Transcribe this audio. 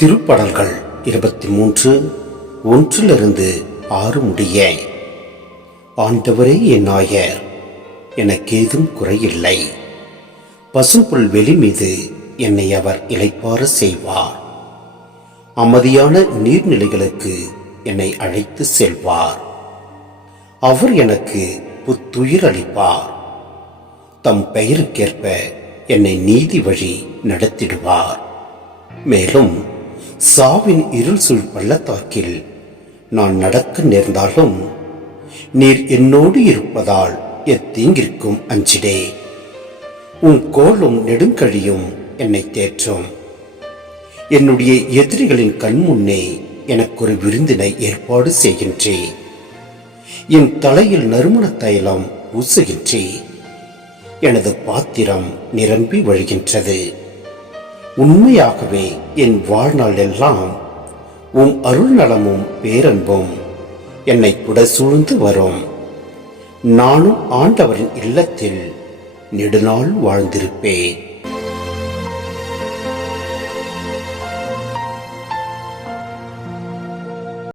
திருப்பாடல்கள் 23 1-6 முடிய. ஆண்டவரே என் ஆயர், எனக்கேதும் குறையில்லை. பசும்புல் வெளி மீது என்னை அவர் இளைப்பாற செய்வார். அமைதியான நீர்நிலைகளுக்கு என்னை அழைத்து செல்வார். அவர் எனக்கு புத்துயிர் அளிப்பார். தம் பெயருக்கேற்ப என்னை நீதி வழி நடத்திடுவார். மேலும் சாவின் இருள் சூழ் பள்ளத்தாக்கில் நான் நடக்க நேர்ந்தாலும் நீர் என்னோடு இருப்பதால் எத்தீங்கிற்கும் அஞ்சிடே. உன் கோலும் நெடுங்கழியும் என்னை தேற்றும். என்னுடைய எதிரிகளின் கண் முன்னே எனக்கு ஒரு விருந்தினை ஏற்பாடு செய்கின்றே. என் தலையில் நறுமண தைலம் ஊசுகின்றே. எனது பாத்திரம் நிரம்பி வழிகின்றது. உண்மையாகவே என் வாழ்நாள் எல்லாம் உம் அருள் நலமும் பேரன்பும் என்னை புட சூழ்ந்து வரும். நானும் ஆண்டவரின் இல்லத்தில் நெடுநாள் வாழ்ந்திருப்பேன்.